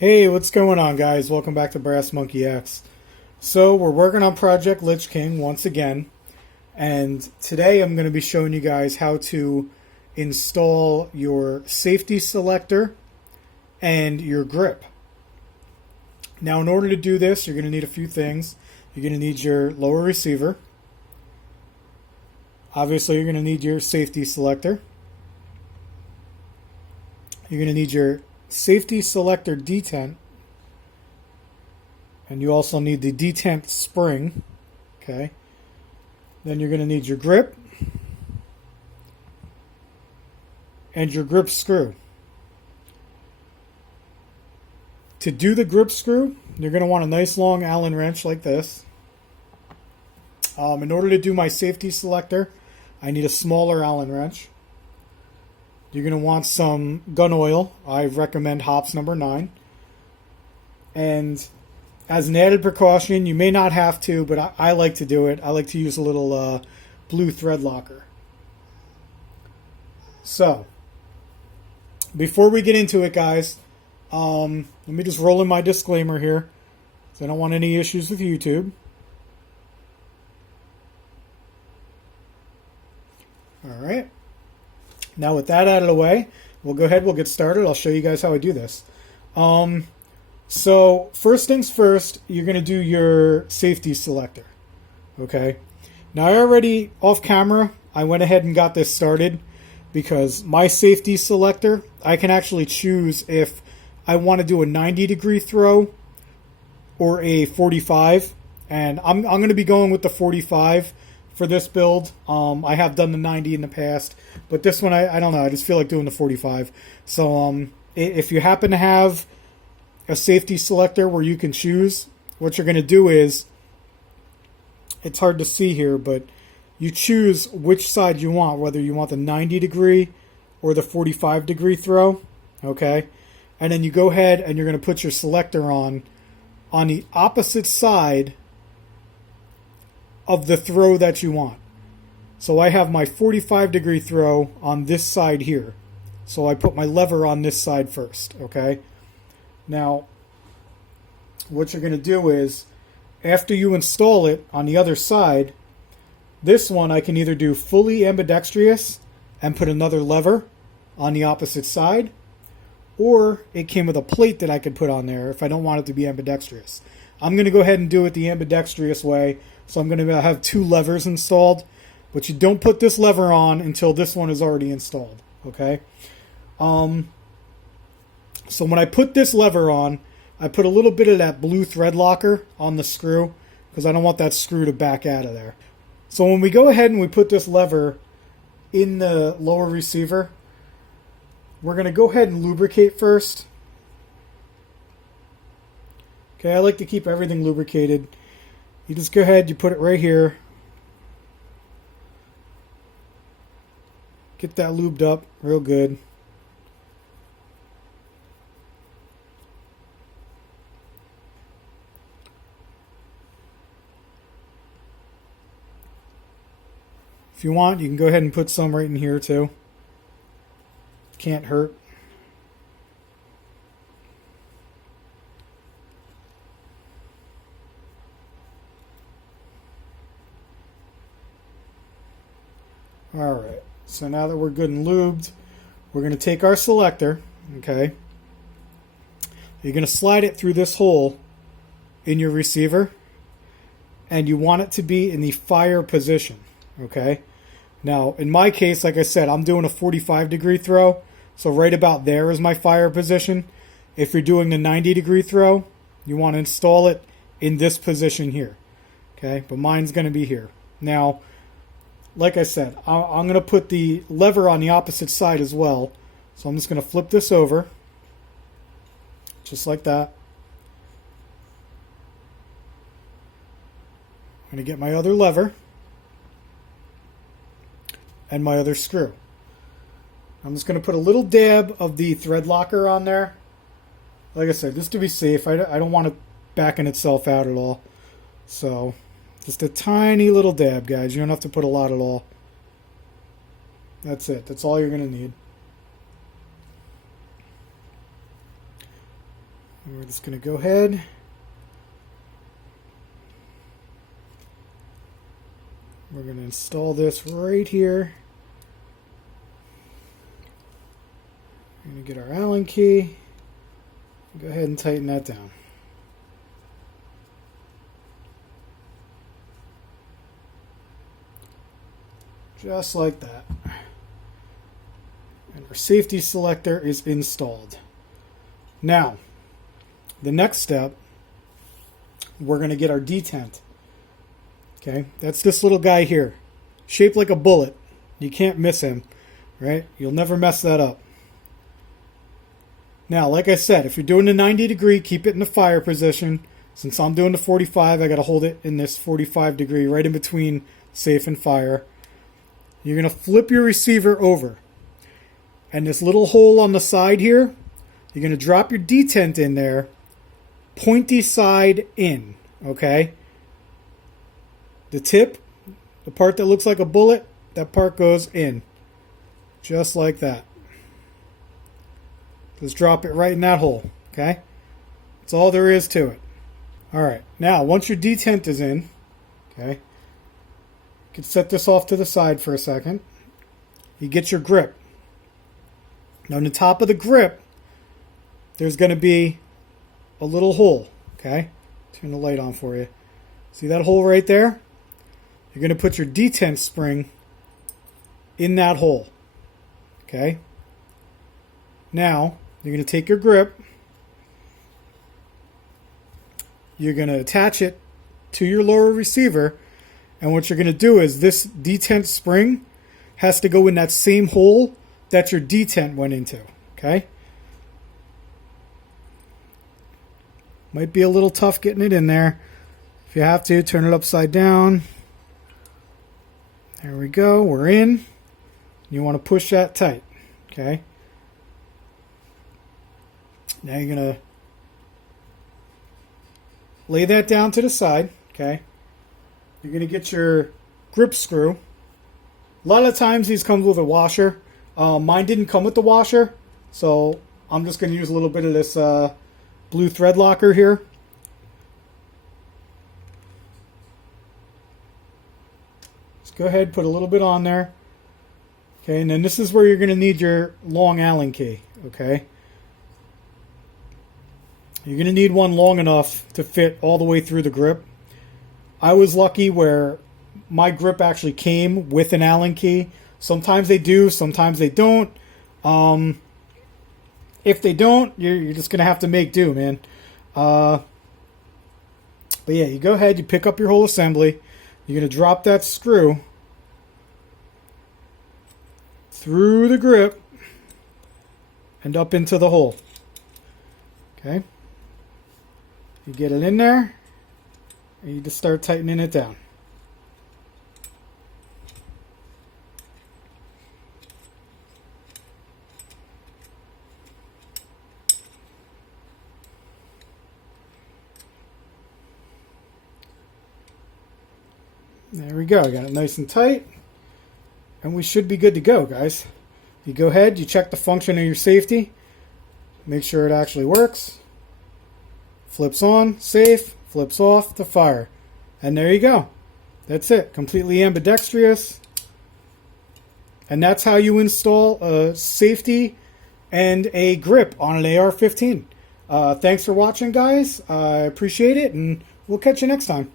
Hey, what's going on, guys? Welcome back to Brassmonke X. So, we're working on Project Lich King once again, and today I'm going to be showing you guys how to install your safety selector and your grip. Now, in order to do this, you're going to need a few things. You're going to need your lower receiver. Obviously, you're going to need your safety selector. You're going to need your safety selector detent, and you also need the detent spring. Okay, then you're going to need your grip and your grip screw. To do the grip screw, you're going to want a nice long Allen wrench like this. In order to do my safety selector, I need a smaller Allen wrench. You're going to want some gun oil. I recommend Hops number 9. And as an added precaution, you may not have to, but I like to do it. I like to use a little blue thread locker. So, before we get into it, guys, let me just roll in my disclaimer here, so I don't want any issues with YouTube. All right. Now with that out of the way, we'll go ahead, we'll get started. I'll show you guys how I do this. So first things first, you're going to do your safety selector. Okay. Now I already, off camera, I went ahead and got this started because my safety selector, I can actually choose if I want to do a 90-degree throw or a 45. And I'm going to be going with the 45 for this build. I have done the 90 in the past, but this one, I don't know. I just feel like doing the 45. So if you happen to have a safety selector where you can choose, what you're going to do is, it's hard to see here, but you choose which side you want, whether you want the 90-degree or the 45-degree throw, okay? And then you go ahead and you're going to put your selector on the opposite side of the throw that you want. So I have my 45-degree throw on this side here. So I put my lever on this side first, okay? Now, what you're going to do is, after you install it on the other side, this one I can either do fully ambidextrous and put another lever on the opposite side, or it came with a plate that I could put on there if I don't want it to be ambidextrous. I'm going to go ahead and do it the ambidextrous way. So I'm going to have 2 levers installed, but you don't put this lever on until this one is already installed, okay? So when I put this lever on, I put a little bit of that blue thread locker on the screw because I don't want that screw to back out of there. So when we go ahead and we put this lever in the lower receiver, we're going to go ahead and lubricate first. Okay, I like to keep everything lubricated. You just go ahead, you put it right here. Get that lubed up real good. If you want, you can go ahead and put some right in here too. Can't hurt. Alright, so now that we're good and lubed, we're going to take our selector, okay? You're going to slide it through this hole in your receiver, and you want it to be in the fire position, okay? Now, in my case, like I said, I'm doing a 45-degree throw, so right about there is my fire position. If you're doing the 90-degree throw, you want to install it in this position here, okay? But mine's going to be here. Now, like I said, I'm going to put the lever on the opposite side as well. So I'm just going to flip this over. Just like that. I'm going to get my other lever. And my other screw. I'm just going to put a little dab of the thread locker on there. Like I said, just to be safe. I don't want it backing itself out at all. So just a tiny little dab, guys. You don't have to put a lot at all. That's it. That's all you're going to need. And we're just going to go ahead. We're going to install this right here. We're going to get our Allen key. Go ahead and tighten that down. Just like that. And our safety selector is installed. Now, the next step, we're going to get our detent. Okay, that's this little guy here. Shaped like a bullet. You can't miss him, right? You'll never mess that up. Now, like I said, if you're doing the 90 degree, keep it in the fire position. Since I'm doing the 45, I got to hold it in this 45 degree, right in between safe and fire. You're going to flip your receiver over. And this little hole on the side here, you're going to drop your detent in there, pointy side in, okay? The tip, the part that looks like a bullet, that part goes in. Just like that. Just drop it right in that hole, okay? That's all there is to it. All right, now once your detent is in, okay, you can set this off to the side for a second. You get your grip. Now on the top of the grip, there's going to be a little hole, okay? Turn the light on for you. See that hole right there? You're going to put your detent spring in that hole, okay? Now, you're going to take your grip. You're going to attach it to your lower receiver. And what you're going to do is this detent spring has to go in that same hole that your detent went into, okay? Might be a little tough getting it in there. If you have to, turn it upside down. There we go. We're in. You want to push that tight, okay? Now you're going to lay that down to the side, okay? You're going to get your grip screw. A lot of times these come with a washer. Mine didn't come with the washer, so I'm just going to use a little bit of this blue thread locker here. Just go ahead, put a little bit on there. Okay, and then this is where you're going to need your long Allen key, okay? You're going to need one long enough to fit all the way through the grip. I was lucky where my grip actually came with an Allen key. Sometimes they do, sometimes they don't. If they don't, you're just going to have to make do, man. But yeah, you go ahead, you pick up your whole assembly. You're going to drop that screw through the grip and up into the hole. Okay. You get it in there, and you just start tightening it down. There we go. I got it nice and tight, and we should be good to go, guys. You go ahead, you check the function of your safety, make sure it actually works. Flips on, safe, flips off to fire. And there you go. That's it. Completely ambidextrous. And that's how you install a safety and a grip on an AR-15. Thanks for watching, guys. I appreciate it, and we'll catch you next time.